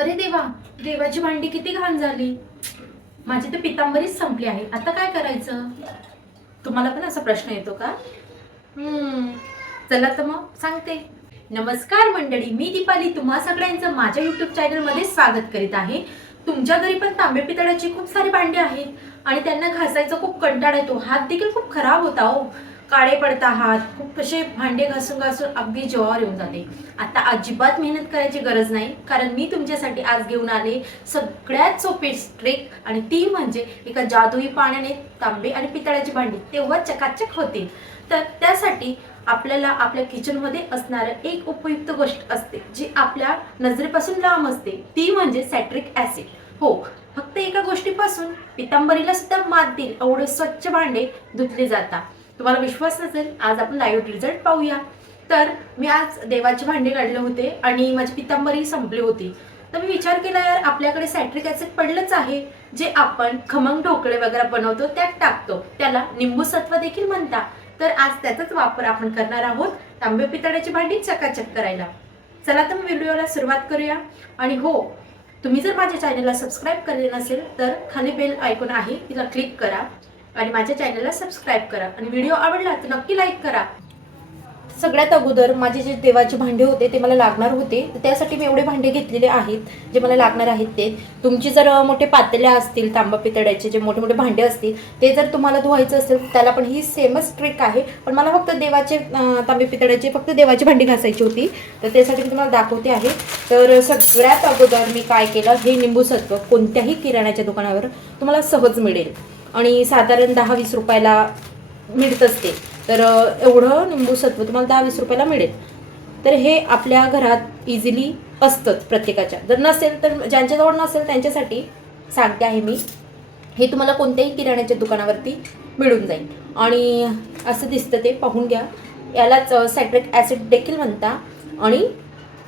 अरे देवा देवाची भांडी किती घाण झाली. माझी तर पितांबरीच संपली आहे. आता काय करायचं? तुम्हाला पण असा प्रश्न येतो का? हम्म, चला तर मग सांगते. नमस्कार मंडळी मी दीपाली. तुम्हा सगळ्यांचं माझ्या युट्यूब चॅनलमध्ये स्वागत करीत आहे. तुमच्या घरी पण तांबे पितळाची खूप सारी भांडी आहेत आणि त्यांना घासायचा खूप कंटाळा येतो. हात देखील खूप खराब होता हो. काळे पडता हात खूप कसे भांडे घासून घासून अगदी जेवावर येऊन जाते. आता अजिबात मेहनत करायची गरज नाही कारण मी तुमच्यासाठी आज घेऊन आले सगळ्यात सोपी ट्रिक आणि ती म्हणजे एका जादुई पाण्याने तांबे आणि पितळाची भांडी तेव्हा चकाचक होतील. तर त्यासाठी आपल्याला आपल्या किचनमध्ये असणारं एक उपयुक्त गोष्ट असते जी आपल्या नजरेपासून लांब असते. ती म्हणजे सॅट्रिक ॲसिड हो फक्त एका गोष्टीपासून पितांबरीला सुद्धा मात देईल एवढे स्वच्छ भांडे धुतले जातात तुम्हाला विश्वास नसेल आज आपण लाईव्ह रिझल्ट पाहूया. तर मी आज देवाचे भांडे काढले होते आणि माझी पितांबरी संपली होती. तर मी विचार केला यार आपल्याकडे सॅट्रिक ॲसिड पडलंच आहे जे आपण खमंग ढोकळे वगैरे बनवतो त्यात टाकतो. त्याला निंबू सत्व देखील म्हणता तर आज त्याचाच वापर आपण करणार आहोत तांबे पितळ्याची भांडी चकाचक करायला. चला तर व्हिडिओला सुरुवात करूया. आणि हो तुम्ही जर माझ्या चॅनलला सबस्क्राईब केले नसेल तर खाली बेल ऐकून आहे तिला क्लिक करा. आणि माझ्या चॅनलला सबस्क्राईब करा. आणि व्हिडिओ आवडला तर नक्की लाईक करा. सगळ्यात अगोदर माझे जे देवाचे भांडे होते ते मला लागणार होते. तर त्यासाठी मी एवढे भांडे घेतलेले आहेत जे मला लागणार आहेत ते. तुमची जर मोठे पातळ्या असतील तांबा पितळ्याचे जे मोठे मोठे भांडे असतील ते जर तुम्हाला धुवायचं असेल त्याला पण ही सेमच ट्रिक आहे. पण मला फक्त देवाचे तांबे पितळ्याचे फक्त देवाची भांडी घासायची होती. तर त्यासाठी मी तुम्हाला दाखवते आहे. तर सगळ्यात अगोदर मी काय केलं हे निंबू सत्व कोणत्याही किराण्याच्या दुकानावर तुम्हाला सहज मिळेल. आणि साधारण दहा वीस रुपयाला मिळत ते तर एवढं निंबू सत्व तुम्हाला दहा वीस रुपयाला मिळेल. तर हे आपल्या घरात इझिली असतंच प्रत्येकाच्या. जर नसेल तर ज्यांच्याजवळ नसेल त्यांच्यासाठी सांगते आहे मी. हे तुम्हाला कोणत्याही किराण्याच्या दुकानावरती मिळून जाईल. आणि असं दिसतं ते पाहून घ्या. यालाच सॅट्रिक ॲसिड देखील म्हणता आणि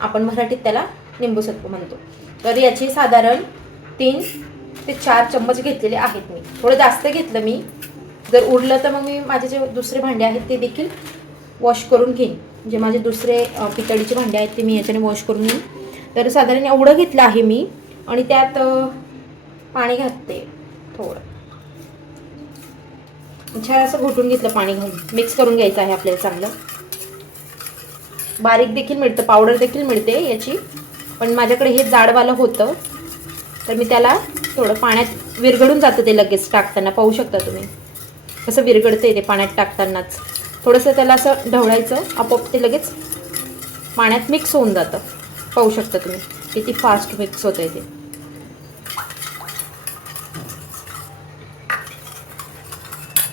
आपण मराठीत त्याला निंबू सत्व म्हणतो. तर याचे साधारण तीन ते चार चम्मच घेतलेले आहेत मी. थोडं जास्त घेतलं मी. जर उरलं तर मग मी माझे जे दुसरे भांडे आहेत ते देखील वॉश करून घेईन. जे माझे दुसरे पितळीचे भांडे आहेत ते मी याच्याने वॉश करून घेईन. तर साधारण एवढं घेतलं आहे मी आणि त्यात पाणी घातते थोडं. छान असं घोटून घेतलं पाणी घालून. मिक्स करून घ्यायचं आहे आपल्याला चांगलं. बारीक देखील मिळतं पावडर देखील मिळते याची. पण माझ्याकडे हे जाडवालं होतं. तर मी त्याला थोडं पाण्यात विरघडून जातं ते लगेच टाकताना पाहू शकता तुम्ही. कसं विरघडते ते पाण्यात टाकतानाच. थोडंसं त्याला असं ढवळायचं आपोआप ते लगेच पाण्यात मिक्स होऊन जातं. पाहू शकता तुम्ही किती फास्ट मिक्स होतं ते.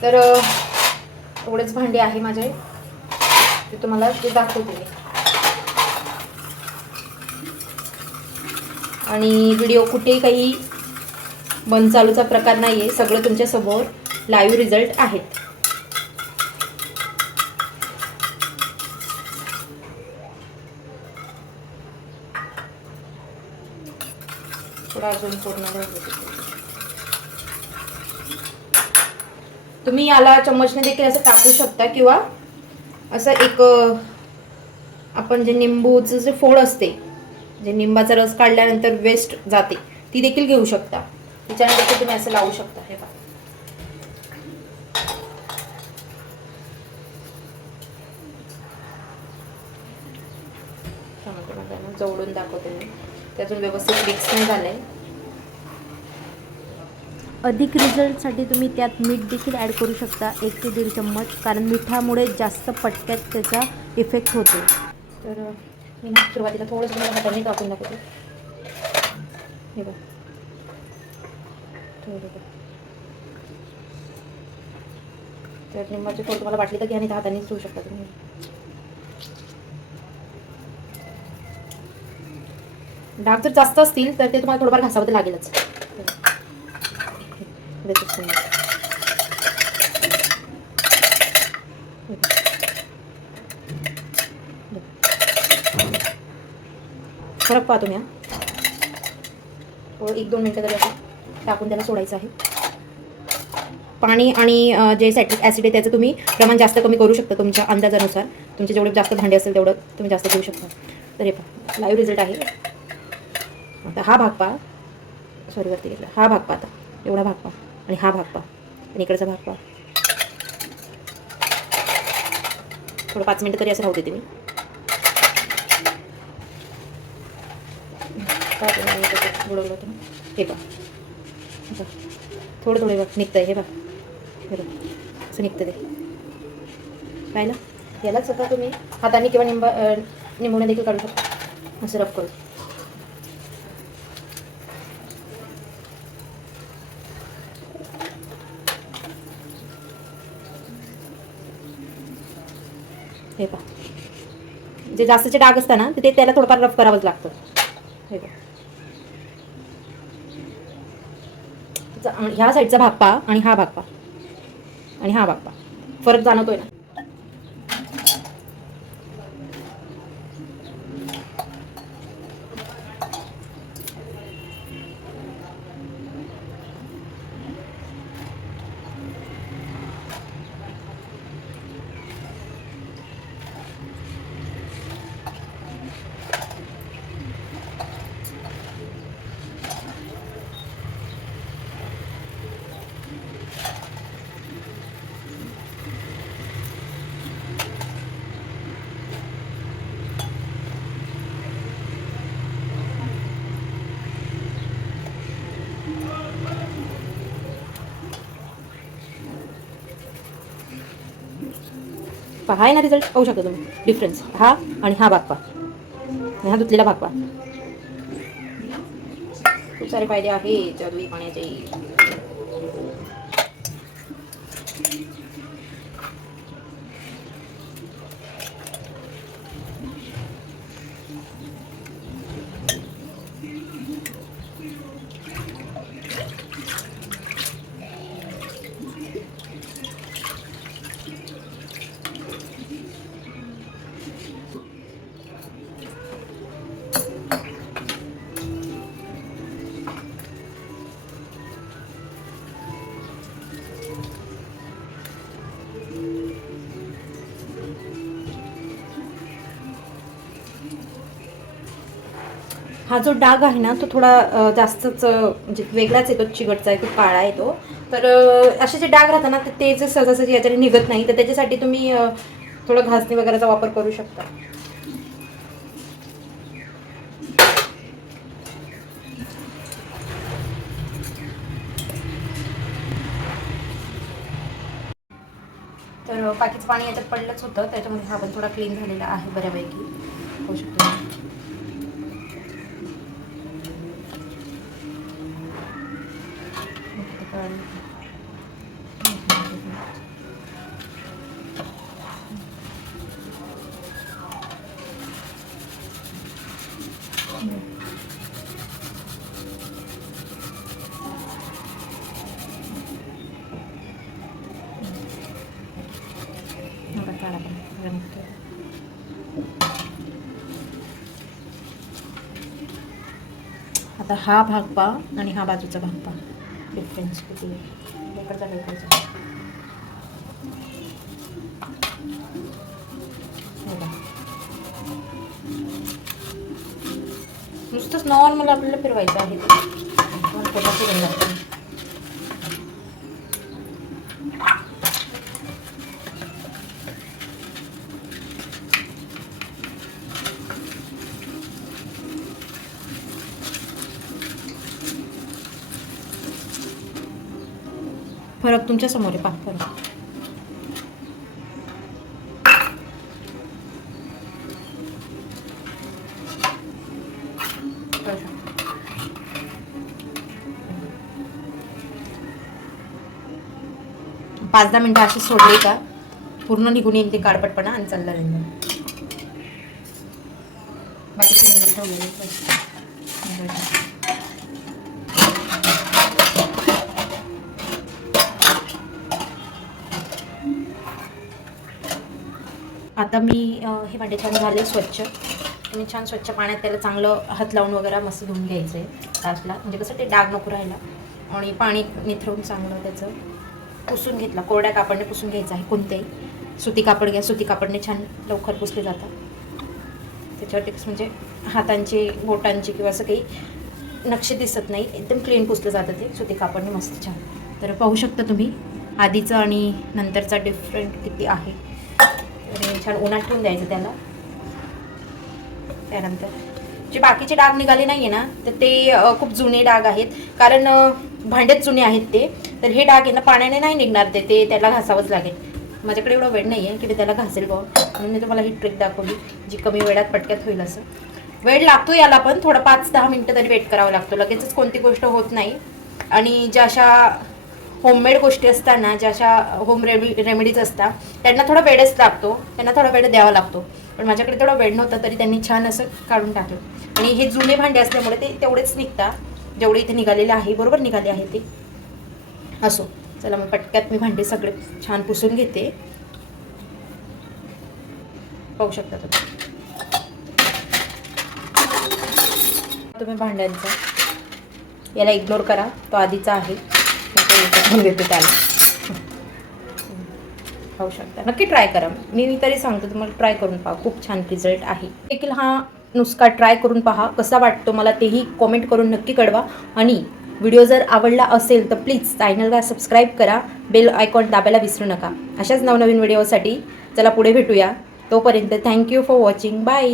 तर एवढेच भांडे आहे माझे. ते तुम्हाला ते दाखवते मी. आणि व्हिडिओ कुठेही काही बन चालूचा प्रकार नाही आहे सगळं तुमच्यासमोर लाईव्ह रिझल्ट आहेत. तुम्ही याला चम्मचने देखील असं टाकू शकता किंवा असं एक आपण जे निंबूचं जे फोड असते जे निंबाचा रस काढल्यानंतर वेस्ट जाते ती देखील घेऊ शकता. त्याच्यानंतर तुम्ही असं लावू शकता हे पहा. जवळून दाखवते मी. ते अजून व्यवस्थित मिक्स नाही झालंय. अधिक रिझल्टसाठी तुम्ही त्यात मीठ देखील ॲड करू शकता एक ते दीड चम्मच कारण मिठामुळे जास्त पटक्यात त्याचा इफेक्ट होतो. तर मी सुरुवातीला थोडंसं तुम्हाला हाताने टाकून दाखवते. हे बघ. तर निंबाची फोड तुम्हाला वाटली तर घ्या आणि हाताने ठेवू शकता तुम्ही. डाग जर जास्त असतील तर ते तुम्हाला थोडंफार घासावं लागेलच. फरक पाहा तुम्ही हो, एक दोन मिनटं तरी असं. टाकून त्याला सोडायचं आहे. पाणी आणि जे सॅट्रिक ॲसिड आहे त्याचं तुम्ही प्रमाण जास्त कमी करू शकता तुमच्या अंदाजानुसार. तुमचे जेवढे जास्त भांडे असेल तेवढं तुम्ही जास्त घेऊ शकता. तर हे पहा लाईव्ह रिझल्ट आहे. आता हा भाग पहा. सॉरी वरती घेतला. हा भाग पहा आता. एवढा भाग पहा. आणि हा भाग पहा. आणि इकडचा भाग पहा. थोडं पाच मिनटं तरी असं राहू देते मी. ते मी बुडवलं होतं हे हे पहा. थोडं थोडे बघ निघतंय हे बघ. हे बघ असं निघतं ते पाहिलं? यालाच आता तुम्ही हाताने किंवा निंबा अं, देखील काढू शकता. असं रफ करू हे पहा. जे जास्तचे डाग असतात ना ते त्याला थोडंफार रफ करावंच लागतं. हे पहा ह्या साईडचा भाग आणि हा भाग आणि हा भाग पहा फरक जाणवतोय ना? पहा आहे ना रिझल्ट पाहू शकता तुम्ही. डिफरन्स हा आणि हा भागपा हा धुतलेला भागवा खूप सारे फायदे आहेत जादुई पाण्याचे हा जो डाग आहे ना तो थोडा जास्तच म्हणजे वेगळाच येतो चिकटचा आहे खूप काळा तो. तर असे जे डाग राहतात ना तर ते जे सहजासहजी याच्याने निघत नाही तर त्याच्यासाठी तुम्ही थोडं घासणी वगैरेचा वापर करू शकता. तर बाकीचं पाणी याच्यात पडलंच होतं. त्याच्यामध्ये हा पण थोडा क्लीन झालेला आहे बऱ्यापैकी. होऊ शकतो. आता हा भाग पा आणि हा बाजूचा भाग पा. डिफरन्स किती इकडचा नुसतंच नॉर्मल आपल्याला फिरवायचं आहे. फरक तुमच्यासमोर आहे पा फरक. पाच दहा मिनटं अशी सोडली का? पूर्ण निघून येईल ते काळपटपणा आणि चालला राहील बाकी आता मी हे भांडे छान झाले स्वच्छ. आणि छान स्वच्छ पाण्यात त्याला चांगलं हात लावून वगैरे मस्त धुवून घ्यायचं आहे तासला म्हणजे कसं ते डाग नको राहायला आणि पाणी निथरवून चांगलं त्याचं पुसून घेतला. कोरड्या कापडने पुसून घ्यायचं आहे कोणतेही. सुती कापड घ्या. सुती कापडने छान लवकर पुसले जातात. त्याच्यावरती कसं म्हणजे हातांचे बोटांचे किंवा असं काही नक्षी दिसत नाही. एकदम क्लीन पुसलं जातं ते. सुती कापडने मस्त छान. तर पाहू शकता तुम्ही आधीचं आणि नंतरचा डिफरंट किती आहे. छान उन्हात ठेवून द्यायचं त्याला. त्यानंतर. जे बाकीचे डाग निघाले नाही आहे ना तर ते खूप जुने डाग आहेत. कारण भांडेच जुने आहेत ते. तर हे डाग आहे ना पाण्याने नाही निघणार ते ते त्याला घासावंच लागेल. माझ्याकडे एवढा वेळ नाही आहे की मी त्याला घासेल बघ म्हणून मी तुम्हाला ही ट्रिक दाखवली जी कमी वेळात पटक्यात होईल असं. वेळ लागतो याला पण थोडं पाच दहा मिनटं तरी वेट करावं लागतो. लगेचच कोणती गोष्ट होत नाही. आणि ज्या अशा होममेड गोष्टी असताना ज्या अशा होम रेमि रेमेडीज असतात त्यांना थोडा वेळच लागतो त्यांना थोडा वेळ द्यावा लागतो. पण माझ्याकडे तेवढा वेळ नव्हता तरी त्यांनी छान असं काढून टाकलं. आणि हे जुने भांडे असल्यामुळे ते तेवढेच निघतात. जेवढे इथे निघालेले आहे बरोबर निघाले आहे ते. असो. चला मग पटक्यात मी भांडे सगळे छान पुसून घेते. पाहू शकता तुम्ही. तुम्ही भांड्यांचा याला इग्नोर करा. तो आधीचा आहे. टाकून देते त्याला खाऊ शकता. नक्की ट्राय करा. मी तरी सांगतो तुम्हाला ट्राय करून पहा. खूप छान रिझल्ट आहे. देखील हा नुसका ट्राय करून पहा. कसा वाटतो मला तेही कॉमेंट करून नक्की कळवा. आणि व्हिडिओ जर आवडला असेल तर प्लीज चॅनलला सबस्क्राईब करा. बेल आयकॉन दाबायला विसरू नका. अशाच नवनवीन व्हिडिओसाठी चला पुढे भेटूया. तोपर्यंत थँक्यू फॉर वॉचिंग बाय